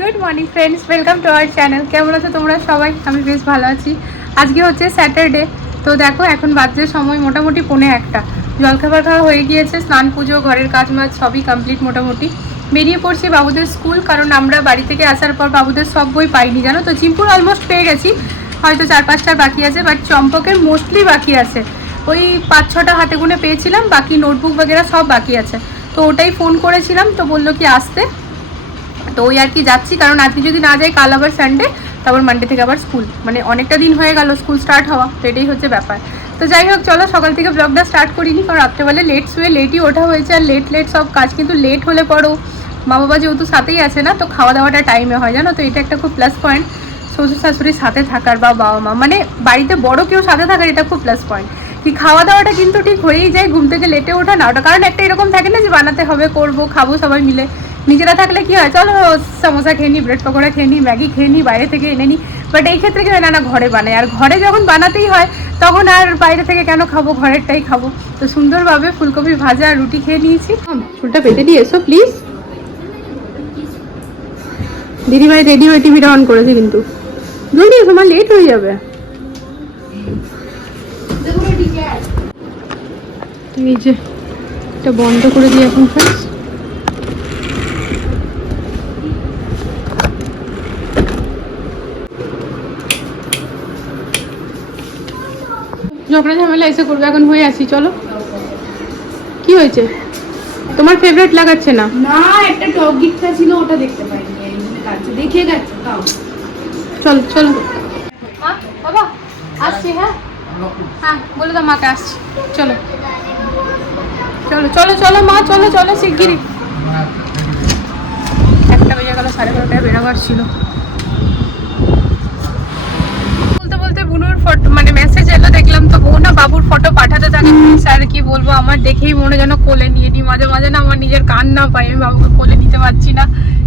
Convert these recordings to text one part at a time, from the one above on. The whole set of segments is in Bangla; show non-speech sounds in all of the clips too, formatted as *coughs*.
Good morning friends, welcome to our channel. কেমন আছো তোমরা সবাই? আমি বেশ ভালো আছি। আজকে হচ্ছে স্যাটারডে, তো দেখো এখন বাজছে সময় মোটামুটি পৌনে একটা। জলখাবার খাওয়া হয়ে গিয়েছে, স্নান, পুজো, ঘরের কাজ মাজ সবই কমপ্লিট মোটামুটি। বেরিয়ে পড়ছি বাবুদের স্কুল, কারণ আমরা বাড়ি থেকে আসার পর বাবুদের সব বই পাইনি, জানো তো? চিম্পুর অলমোস্ট পেয়ে গেছি। হয়তো চার পাঁচটার বাকি আছে বাট চম্পকের মোস্টলি বাকি আছে। ওই পাঁচ, ছটা হাতে গুনে পেয়েছিলাম, বাকি নোটবুক বগেরা সব বাকি আছে। তো ওটাই ফোন করেছিলাম, তো বলল কি আসতে। তো ওই আর কি যাচ্ছি, কারণ আজকে যদি না যাই কাল আবার সানডে তারপর মানডে থেকে আবার স্কুল মানে অনেকটা দিন হয়ে গেল স্কুল স্টার্ট হওয়া, তো এটাই হচ্ছে ব্যাপার। তো যাই হোক, চলো সকাল থেকে ব্লগটা স্টার্ট করিনি, কারণ রাত্রেবেলা লেট শুয়ে লেটই ওঠা হয়েছে, আর লেট লেট সব কাজ কিন্তু লেট হলে পরও মা বাবা যেহেতু সাথেই আছে না, তো খাওয়া দাওয়াটা টাইমে হয়, জানো তো? এটা একটা খুব প্লাস পয়েন্ট শ্বশুর শাশুড়ির সাথে থাকার বা বাবা মা মানে বাড়িতে বড় কেউ সাথে থাকার এটা খুব প্লাস পয়েন্ট কি খাওয়া দাওয়াটা কিন্তু ঠিক হয়েই যায়, ঘুম থেকে লেটে ওঠা, না ওটা কারণ একটা এরকম থাকে না যে বানাতে হবে, করব, খাব সবাই মিলে। নিজেরা থাকলে কি হয়? চলো সমোসা খেয়ে নিই, ব্রেড পকোড়া খেয়ে নিই, ম্যাগি খেয়ে নিই, বাইরে থেকে এনে নিই। বাট এই ক্ষেত্রে কি হয়? না না, ঘরে বানাই। আর ঘরে যখন বানাতেই হয়, তখন আর বাইরে থেকে কেন খাব? ঘরেরটাই খাব। তো সুন্দরভাবে ফুলকপি ভাজা আর রুটি খেয়ে নিয়েছি। চুলটা পেতে দিয়ে এসো প্লিজ দিদিভাই রেডি হয়ে টিভিটা অন করেছে কিন্তু। জলদি আমার লেট হয়ে যাবে। এই যে, এটা বন্ধ করে দিই এখন ফ্রেন্ডস ঝগড়া ঝামেলা এসে করবে এখন হয়ে আসি চলো। কি হয়েছে? তোমার ফেভারিট লাগাচ্ছে না? না একটা টক গিফটটা ছিল ওটা দেখতে পাইনি দেখে গেছে তাও চলো চলো। মা বাবা আসছি হ্যাঁ? হ্যাঁ বলে দাও মাকে আসছি। চলো। চলো চলো চলো মা চলো চলো শিগগিরই। একটা বেজে গেল সাড়ে বারোটায় বেরোবার ছিল। বলতে বলতে বুনুর ফটো মানে মেসেজ এলো বউ না বাবুর ফটো পাঠাতে থাকে। স্যার কি বলব আমার দেখেই মনে যেন কোলে নিয়ে নিই মাঝে মাঝে না আমার নিজের কান না পাই আমি বাবুকে কোলে নিতে পারছি না।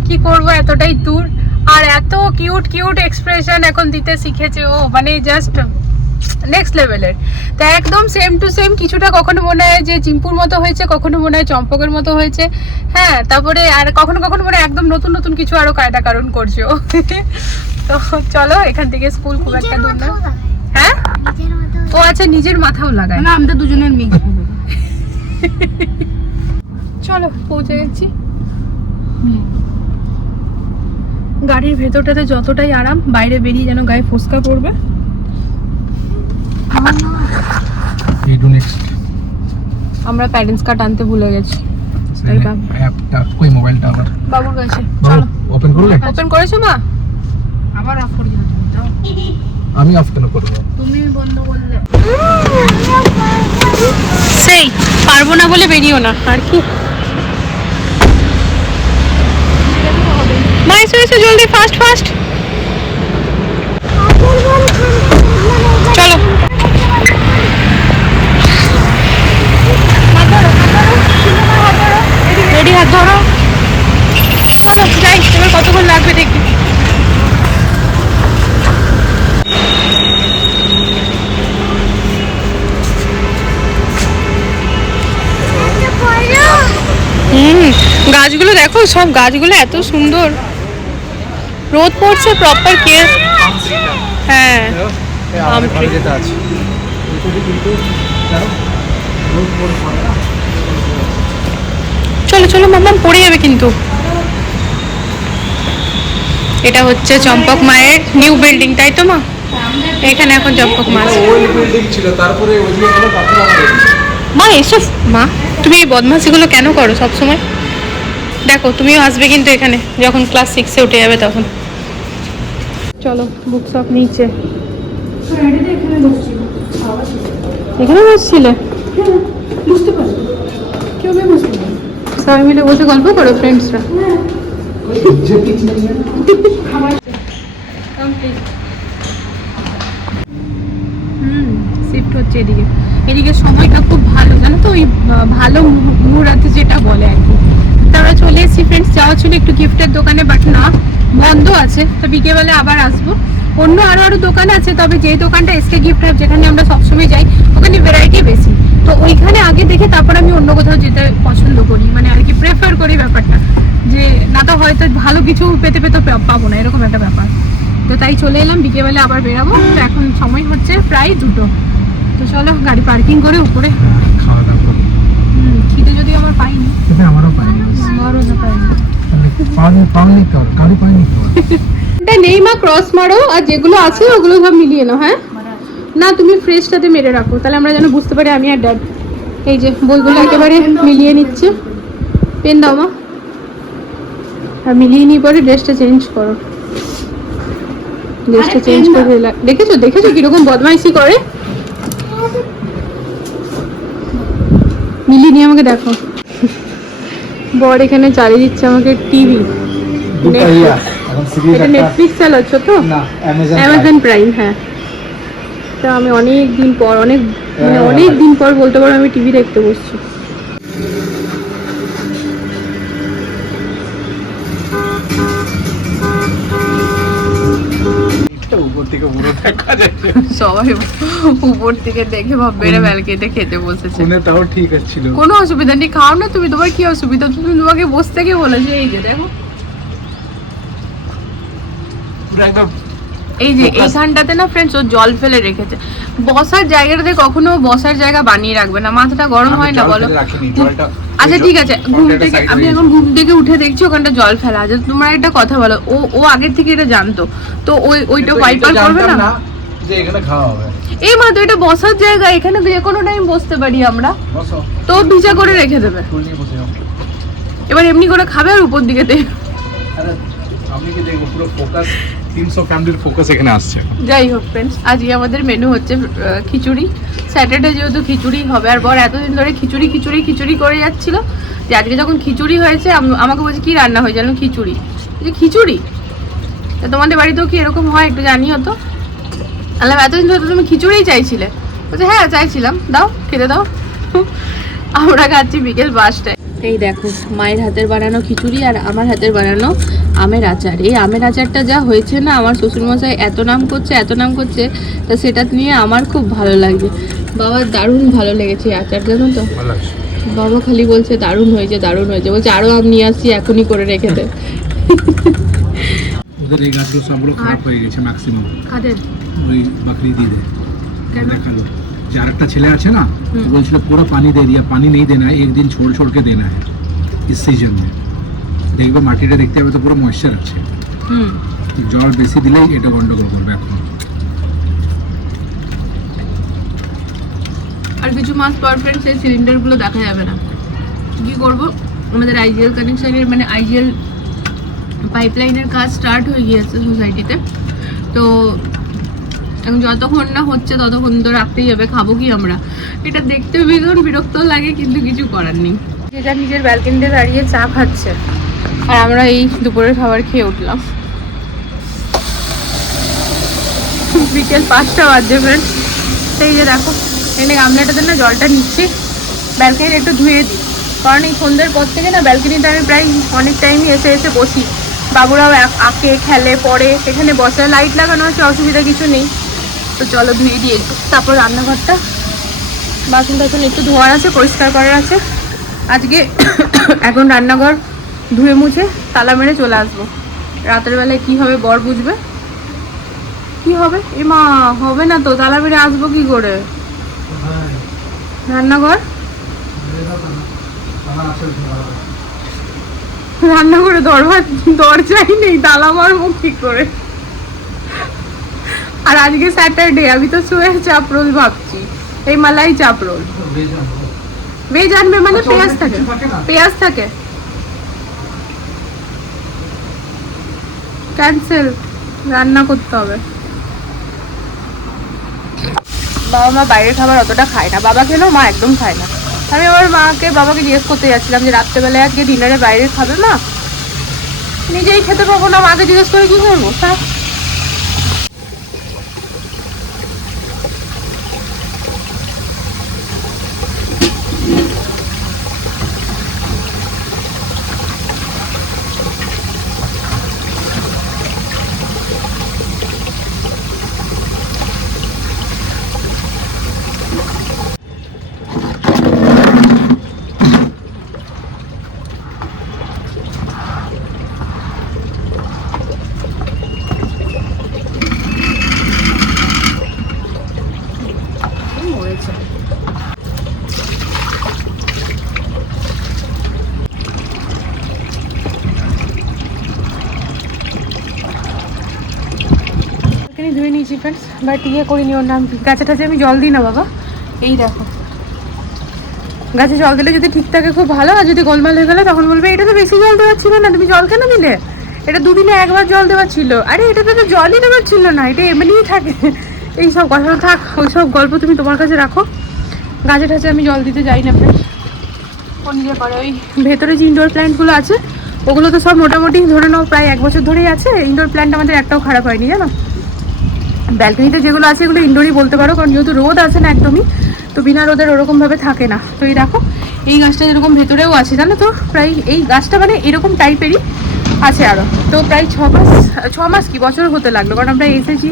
কি করব এতটাই দূর। আর এত কিউট কিউট এক্সপ্রেশন এখন দিতে শিখেছে ও মানে জাস্ট নেক্সট লেভেলের তা একদম সেম টু সেম কিছুটা কখনো মনে হয় যে চিম্পুর মতো হয়েছে কখনো মনে হয় চম্পকের মতো হয়েছে। হ্যাঁ তারপরে আর কখনো কখনো মনে হয় একদম নতুন নতুন কিছু আরও কায়দা কারণ করছে ও। *laughs* তো চলো এখান থেকে স্কুল খুব একটা দূর না। হ্যাঁ? ও আচ্ছা নিজের মাথাও লাগায়। না আমরা দুজনের মিক্স চলো পৌঁছে গেছি। গাড়ির ভেতরটাতে যতটাই আরাম বাইরে বেরিয়ে যেন গায়ে ফোসকা পড়বে। আমরা প্যারেন্টস কার্ড আনতে ভুলে গেছি। অ্যাপটা কই মোবাইলটা আবার বাবুর কাছে চলো। ওপেন করলে? ওপেন করেছ মা? আবার অফ করে দাও। আমি অফ কেন করব? তুমি বন্ধ করলে। সেই পারব না বলে বেরিও না আর কি? মা এসো এসো জলদি ফাস্ট ফাস্ট চলো। সব গাছগুলো এত সুন্দর। রোদ পড়ছে প্রপার কেয়ার হ্যাঁ। চলো চলো মাম্মাম পড়ে যাবে কিন্তু। এটা হচ্ছে চম্পক মায়ের নিউ বিল্ডিং তাই তো মা? এখানে এখন চম্পক মা। মা এসো মা তুমি এই বদমাশিগুলো কেন করো সব সময় দেখো তুমিও আসবে কিন্তু এখানে। যখন ক্লাস সিক্সে উঠে যাবে তখন। চলো বুক সব নিচে। এখানে বসছিলে? বুঝতে পারছ। কেউ আমি সবাই মিলে বসে গল্প করো ফ্রেন্ডসরা শিফট হচ্ছে এদিকে। এদিকে সময়টা খুব ভালো জানো তো? ওই ভালো মুহূর্তে যেটা বলে আর কি। তারা চলে এসেছি ফ্রেন্ডস যাওয়া ছিল একটু গিফটের দোকানে বাট না, বন্ধ আছে। তো বিকেলবেলা আবার আসব। অন্য আরও আরও দোকান আছে, তবে যে দোকানটা এসকে গিফট হাব যেখানে আমরা সবসময় যাই, ওখানে ভ্যারাইটি বেশি। তো ওইখানে আগে দেখে তারপর আমি অন্য কোথাও যেতে পছন্দ করি। মানে আর কি প্রেফার করি ব্যাপারটা। যে না তো হয়তো ভালো কিছু পেতে পেতে পাবো না, এরকম একটা ব্যাপার। তো তাই চলে এলাম, বিকেলবেলা আবার বেরাবো। তো এখন সময় হচ্ছে প্রায় দুটো। তো চলো, গাড়ি পার্কিং করে উপরে। হুম, যদি আমার পাইনি? সেটা আমারও পাইনি। আমারও তো পাইনি। পাওয়া পাওয়া নিতে হবে গাড়ি তো। এটা নেই মা ক্রস মারো আর যেগুলো আছে ওগুলো সব মিলিয়ে নাও হ্যাঁ? না তুমি ফ্রেশটাতে মেরে রাখো তাহলে আমরা যেন বুঝতে পারি আমি আর ড্যাড এই যে বইগুলো একেবারে মিলিয়ে নিচ্ছে। পেন দাও মা। আর মিলিয়ে নিয়ে পরে ড্রেসটা চেঞ্জ করো। ড্রেসটা চেঞ্জ করে দেখেছ দেখেছ কীরকম বদমাইশি করে? মিলিয়ে নিয়ে আমাকে দেখো। বর এখানে চালিয়ে দিচ্ছে আমাকে টিভি। এটা নেটফ্লিক্স চালাচ্ছ তো? অ্যামাজন প্রাইম হ্যাঁ। তা আমি অনেক দিন পর অনেক মানে হ্যাঁ। অনেক দিন পর বলতে পারো আমি টিভি দেখতে বসছি। থেকে পুরো দেখা যাচ্ছে সবাই উপর থেকে দেখে ভাববে এরা ব্যালকেতে খেতে বসেছে। শুনে তাও ঠিক ছিল কোনো অসুবিধা নেই খাও না তুমি তোমার কি অসুবিধা? তুমি তোমাকে বসতে কে বলেছে এই যে দেখো। এই যে এইখানটাতে না ফ্রেন্ডস ও জল ফেলে রেখেছে। বসার জায়গাটাতে কখনো বসার জায়গা বানিয়ে রাখবে না মাথাটা গরম হয় না বলো। জলটা- আচ্ছা ঠিক আছে ঘুম থেকে আমি এখন ঘুম থেকে উঠে দেখছি ওখানটা জল ফেলা আছে। তোমার একটা কথা বলো ও ও আগের থেকে এটা জানতো। তো ওই ওইটা কিন্তু ওয়াইপার করবে না? যে এখানে খাওয়া হবে। এই মা তো এটা বসার জায়গা এখানে যে কোনো টাইম বসতে পারি আমরা। তো ভিজা করে রেখে দেবে। এবার এমনি করে খাবে আর উপর দিকে দে আরে আমি কি দেখব পুরো ফোকাস তিনশো ফ্যামিলির ফোকাস এখানে আসছে। যাই হোক ফ্রেন্ডস আজকে আমাদের মেনু হচ্ছে খিচুড়ি। স্যাটারডে যেহেতু খিচুড়ি হবে, আর বর এতদিন ধরে খিচুড়ি খিচুড়ি খিচুড়ি করে যাচ্ছিল। যে আজকে যখন খিচুড়ি হয়েছে আমাকে বলছে, কি রান্না হয়েছে জানো খিচুড়ি। যে খিচুড়ি? তোমাদের বাড়িতেও কি এরকম হয় একটু জানিও তো। আলাম এতদিন ধরে তো তুমি খিচুড়িই চাইছিলে। বলছে হ্যাঁ চাইছিলাম। দাও, খেতে দাও। আমরা খাচ্ছি বিকেল পাঁচটায়। এই দেখো মায়ের হাতের বানানো খিচুড়ি আর আমার হাতের বানানো আমের আচার। এই আমের আচারটা যা হয়েছে না আমার শ্বশুরমশাই এত নাম করছে এত নাম করছে তা সেটা নিয়ে আমার খুব ভালো লাগে। বাবার দারুণ ভালো লেগেছে এই আচার জানো তো? বাবা খালি বলছে দারুণ হয়েছে দারুণ হয়েছে। বলছে আরও আম নিয়ে আসছি এখনই করে রেখে দে। ওদের এই গাছগুলো সবগুলো খারাপ হয়ে গেছে ম্যাক্সিমাম কাদের? ওই বাকরি দিয়ে দেয় কেন? দেখাল। যে আরেকটা ছেলে আছে না বলছিল পুরো পানি দে দিয়া পানি নেই দেনা একদিন ছোড় ছোড় দেনা হ্যাঁ इस দেখবে মাটিটা দেখতে হবে তো পুরো ময়েশ্চার আছে। জল বেশি দিলেই এটা গন্ডগোল করবে এখন। আর কিছু মাস পর ফ্রেন্ড সেই সিলিন্ডারগুলো দেখা যাবে না। কী করব? আমাদের আইজিএল কানেকশানের মানে আইজিএল পাইপলাইনের কাজ স্টার্ট হয়ে গিয়েছে সোসাইটিতে তো এখন যতক্ষণ না হচ্ছে ততক্ষণ তো রাখতেই হবে খাব কি আমরা? এটা দেখতে ভীষণ বিরক্ত লাগে, কিন্তু কিছু করার নেই। যে নিজের ব্যালকনিতে দাঁড়িয়ে চা খাচ্ছে। আর আমরা এই দুপুরের খাবার খেয়ে উঠলাম। বিকেল পাঁচটা বাজে ফ্রেন্ড সেই যে দেখো এখানে গামলাটাতে না জলটা নিচ্ছি। ব্যালকনিটা একটু ধুয়ে দিই। কারণ এই সন্ধ্যের পর থেকে না ব্যালকনিতে আমি প্রায় অনেক টাইমই এসে এসে বসি। বাবুরাও আঁকে, খেলে, পড়ে, এখানে বসে লাইট লাগানো আছে, অসুবিধা কিছু নেই। তো চলো ধুয়ে দিয়ে তারপর রান্নাঘরটা বাসন টাসন একটু ধোয়ার আছে, পরিষ্কার করার আছে। আজকে *coughs* এখন রান্নাঘর ধুয়ে মুছে তালা মেরে চলে আসব। রাতের বেলায় কী হবে বর বুঝবে? কি হবে? এ মা হবে না তো, তালা মেরে আসব কি করে? রান্নাঘর? রান্নাঘরে দরজা দরজাই নেই, তালা মারবো কি করে? আর আজকে স্যাটারডে আমি তো শুয়ে চাপ রোল ভাবছি। এই মালাই চাপ রোল ভেজ আনবে মানে আচ্ছা, পেঁয়াজ থাকে। না? পেঁয়াজ থাকে। ক্যান্সেল রান্না করতে হবে। বাবা মা বাইরের খাবার অতটা খায় না। বাবা খেলেও মা একদম খায় না। আমি আবার মাকে বাবাকে জিজ্ঞেস করতে যাচ্ছিলাম যে রাত্রেবেলায় আজকে ডিনারে বাইরে খাবে মা? নিজেই খেতে পাবো না। মাকে জিজ্ঞেস করে কি করব? থাক নিয়েছি ফ্রেন্ডস বাট ইয়ে করিনি, ওর নাম কি? গাছে টাছে আমি জল দিই না, বাবা। এই দেখো। গাছে জল দিলে যদি ঠিক থাকে খুব ভালো, আর যদি গোলমাল হয়ে গেলে, তখন বলবে, এটা তো বেশি জল দেওয়ার ছিল না, তুমি জল কেন দিলে? এটা দুদিনে একবার জল দেওয়ার ছিল। আরে, এটা তো জলই দেওয়ার ছিল না, এটা এমনিই থাকে। এই সব কথা থাক, ওই সব গল্প তুমি তোমার কাছে রাখো। গাছে টাছে আমি জল দিতে যাই না ফ্রেন্ডস ও নিজে করে? ওই ভেতরে যে ইনডোর প্ল্যান্টগুলো আছে, ওগুলো তো সব মোটামুটি ধরে নাও, প্রায় এক বছর ধরেই আছে। ইনডোর প্ল্যান্ট আমাদের একটাও খারাপ হয়নি, জানো? ব্যালকনিতে যেগুলো আছে এগুলো ইনডোরই বলতে পারো, কারণ যেহেতু রোদ আছে না একদমই, তো বিনা রোদের ওরকমভাবে থাকে না। তো এই দেখো, এই গাছটা যেরকম ভেতরেও আছে, জানো তো? প্রায় এই গাছটা মানে এরকম টাইপেরই আছে আরও তো প্রায় ছ মাস ছ মাস কি বছর হতে লাগল, কারণ আমরা এসেছি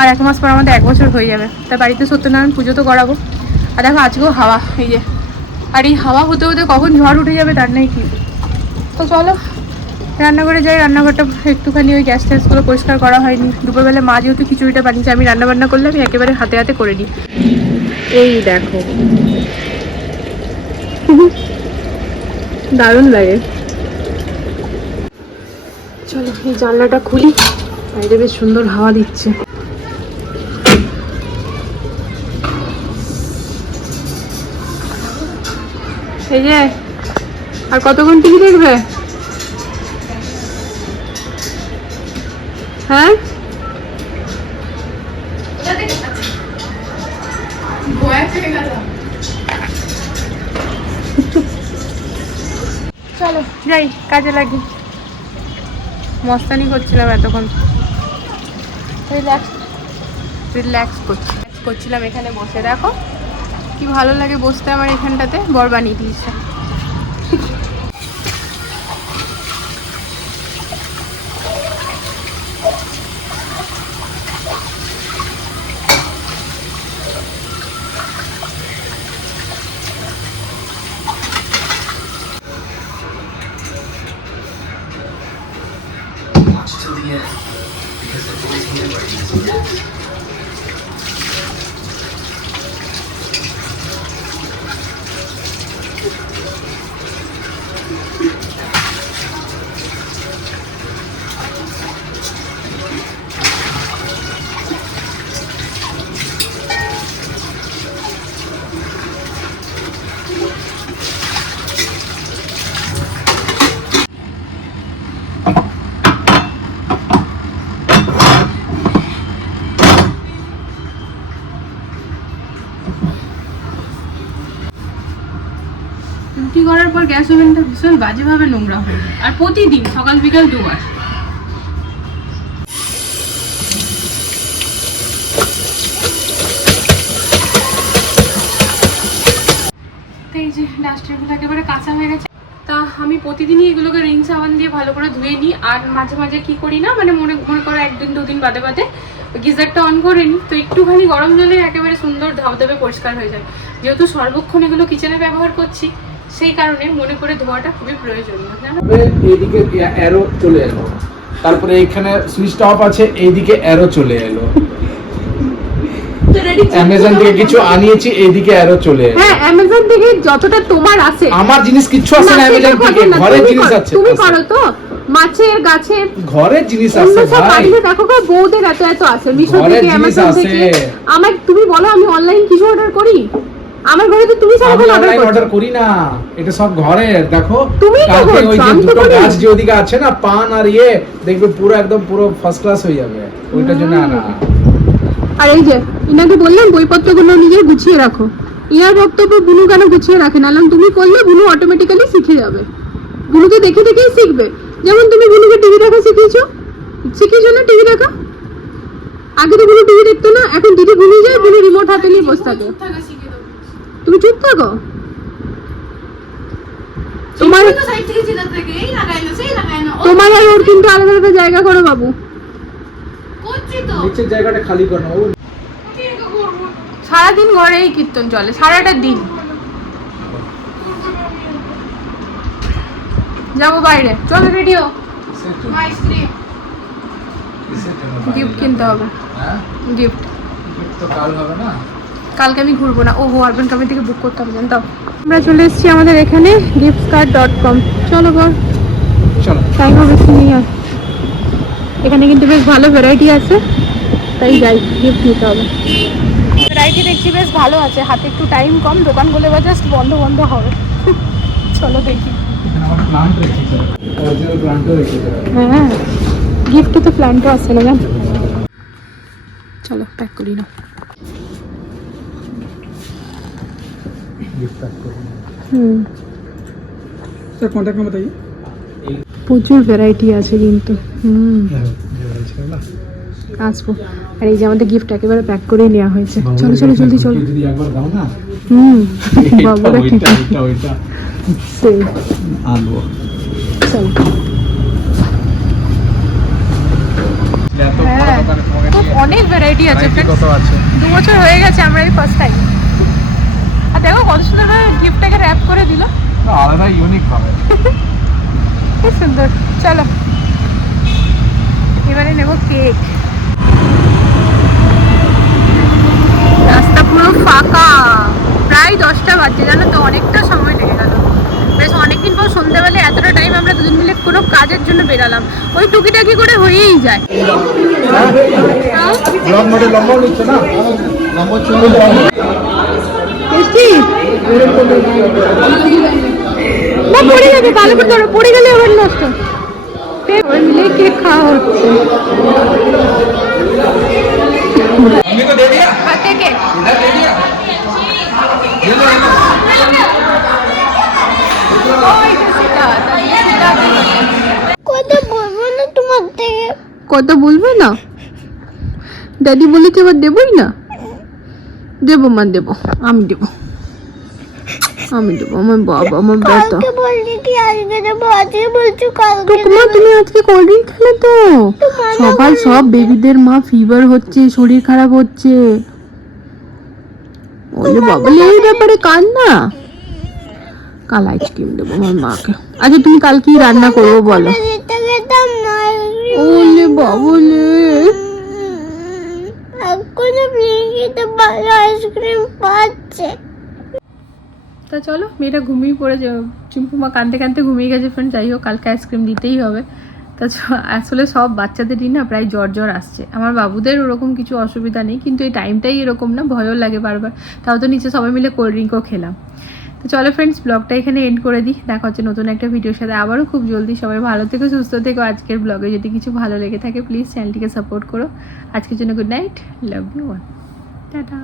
আর এক মাস পর আমাদের এক বছর হয়ে যাবে। তা বাড়িতে সত্যনারায়ণ পুজো তো করাবো। আর দেখো, আজকেও হাওয়া, এই যে। আর এই হাওয়া হতে হতে কখন ঝড় উঠে যাবে তার নেই কি। তো চলো রান্নাঘরে যাই, রান্নাঘরটা একটুখানি ওই গ্যাস ট্যাসগুলো পরিষ্কার করা হয়নি। দুপুরবেলা মা যেহেতু খিচুড়িটা বানিয়েছে, আমি রান্না বান্না করলে আমি একেবারে হাতে হাতে করে নিই। এই দেখো। দারুণ লাগে। চলো, এই জানলাটা খুলি। বাইরে বেশ সুন্দর হাওয়া দিচ্ছে। এই যে, আর কতক্ষণ টিভি দেখবে? হ্যাঁ? চলো যাই কাজে লাগি। মস্তানি করছিলাম এতক্ষণ। রিল্যাক্স রিল্যাক্স করছি। করছিলাম এখানে বসে দেখো। কি ভালো লাগে বসতে আমার এখানটাতে। বর বানিয়ে দিয়েছে। watch till the end because the boys right ends. পর গ্যাস ওভেনটা ভীষণ বাজেভাবে নোংরা হয়ে যায়। আর প্রতিদিন, সকাল, বিকাল দুবার। যে ডাস্টারগুলো একেবারে কাঁচা হয়ে গেছে। তা আমি প্রতিদিনই এগুলোকে রিং সাবান দিয়ে ভালো করে ধুয়ে নিই। আর মাঝে মাঝে কি করি না মানে মনে মনে করো একদিন, দুদিন বাদে বাদে গিজারটা অন করে নিই। তো একটুখানি গরম জলে একেবারে সুন্দর ধবধবে পরিষ্কার হয়ে যায়। যেহেতু সর্বক্ষণ এগুলো কিচেনে ব্যবহার করছি সেই কারণে মনে করে ধোয়াটা খুবই প্রয়োজনীয় এইদিকে অ্যারো চলে এলো। তারপরে এখানে সুইচটা অফ আছে এইদিকে অ্যারো চলে এলো। অ্যামাজন থেকে কিছু আনিয়েছি এইদিকে অ্যারো চলে এলো। হ্যাঁ অ্যামাজন থেকে যতটা তোমার আছে। আমার জিনিস কিছু আছে না অ্যামাজন থেকে ঘরের জিনিস আছে তুমি। করো তো। মাছের গাছের ঘরের জিনিস আছে ভাই। বাড়িতে দেখো গো বউদের এত এত আছে। মিশো ঘরের থেকে জিনিস অ্যামাজন আছে। থেকে। আমার তুমি বলো আমি অনলাইন কিছু অর্ডার করি? আমার ঘরে তো তুমি আমি সারাক্ষণ অর্ডার অর্ডার করি না। এটা সব ঘরের দেখো। তুমিই তো ওই যে দুটো। গাছ যে ওদিকে আছে না পান আর ইয়ে দেখবে পুরো একদম পুরো ফার্স্ট ক্লাস হয়ে যাবে। ওইটার জন্য আনা। আর এই যে ইনাকে বললাম বইপত্রগুলো নিজে গুছিয়ে রাখো। ইয়ার বক্তব্য বুনু কেন গুছিয়ে রাখে? নালাম তুমি করলে বুনু অটোমেটিক্যালি শিখে যাবে। বুনুকে দেখে দেখেই শিখবে। যেমন তুমি বুনুকে টিভি দেখা শিখিয়েছো? শিখিয়েছো না টিভি দেখা? আগে তো বুনু টিভি দেখতো না এখন দিদি ঘুমিয়ে যায় বুনু রিমোট হাতে নিয়ে বসে থাকে। তুমি চুপ থাকো। তোমার তোমার আর ওর কিন্তু আলাদা আলাদা জায়গা করো বাবু। নিচের জায়গাটা খালি করো ও সারাদিন ঘরে এই কীর্তন চলে সারাটা দিন। যাব বাইরে। চলো রেডিও গিফট কিনতে হবে। হ্যাঁ? গিফট তো কাল হবে না। কালকে আমি ঘুরবো না। ও হো আরবান কামের থেকে বুক করতে হবে জানতাম আমরা চলে এসেছি আমাদের এখানে গিফট কার্ড ডট কম চলো ঘর চলো। হবে নিয়ে এখানে কিন্তু বেশ ভালো ভ্যারাইটি আছে তাই যাই গিফট নিতে হবে। ভ্যারাইটি দেখছি বেশ ভালো আছে হাতে একটু টাইম কম দোকানগুলো এবার জাস্ট বন্ধ বন্ধ হবে। চলো দেখি। হ্যাঁ গিফটে তো প্ল্যানটা আসছে না চলো প্যাক করি না হুম। স্যার কন্ট্যাক্ট নাম্বার প্রচুর ভ্যারাইটি আছে কিন্তু। হুম। আসব। আর এই যে আমাদের গিফট একেবারে প্যাক করেই নেওয়া হয়েছে। চলো চলো জলদি চলো হুম *laughs* বাবুরা ঠিক আনব। হ্যাঁ, অনেক ভ্যারাইটি আছে দু বছর হয়ে গেছে আমরা এই ফার্স্ট টাইম দেখো কত সুন্দর গিফটটাকে র্যাপ করে দিল। আলাদা ইউনিক হবে। *laughs* খুব সুন্দর। চলো। এবারে নেব কেক রাস্তা পুরো ফাঁকা। প্রায় দশটা বাজছে জানো তো? অনেকটা সময় লেগে গেল। বেশ অনেকদিন পর সন্ধ্যাবেলা এতটা টাইম আমরা দুজন মিলে কোনো কাজের জন্য বেরালাম। ওই টুকিটাকি করে হয়েই যায়। মডেল লম্বা নিচ্ছে না? লম্বা না পড়ে যাবে ভালো করে ধরো পড়ে গেলে আবার নষ্ট। মিলে কেক খাওয়া হচ্ছে কত বলবে না? দাদি বলেছে এবার দেবই না? দেবো মা দেবো আমি দেবো। আমি দেবো আমার বাবা আমার ব্যথা কালকে বললি কি আজকে যাব আজকে বলছো কালকে তো তুমি আজকে কোল্ড ড্রিঙ্ক খেলে তো? সবাই সব বেবিদের মা ফিভার হচ্ছে শরীর খারাপ হচ্ছে। ওলে বাবলে এই ব্যাপারে কান না কাল আইসক্রিম দেবো আমার মাকে। আচ্ছা তুমি কাল কি রান্না করব বলো। ওলে বাবলে এখনও ব্লিঙ্কিতে ভালো আইসক্রিম পাচ্ছে। তা চলো, মেয়েটা ঘুমিয়ে পড়ে পড়েছে চুম্পুমা কাঁদতে কাঁদতে ঘুমিয়ে গেছে ফ্রেন্ড যাই হোক, কালকে আইসক্রিম দিতেই হবে। তা আসলে সব বাচ্চাদেরই না প্রায় জ্বর জ্বর আসছে। আমার বাবুদের ওরকম কিছু অসুবিধা নেই, কিন্তু এই টাইমটাই এরকম না, ভয়ও লাগে বারবার। তাও তো নিচে সবাই মিলে কোল্ড ড্রিঙ্কও খেলাম। তো চলো ফ্রেন্ডস ব্লগটা এখানে এন্ড করে দিই। দেখা হচ্ছে নতুন একটা ভিডিওর সাথে আবারও খুব জলদি। সবাই ভালো থেকো, সুস্থ থেকো। আজকের ব্লগে যদি কিছু ভালো লেগে থাকে প্লিজ চ্যানেলটিকে সাপোর্ট করো। আজকের জন্য good night love you one tata.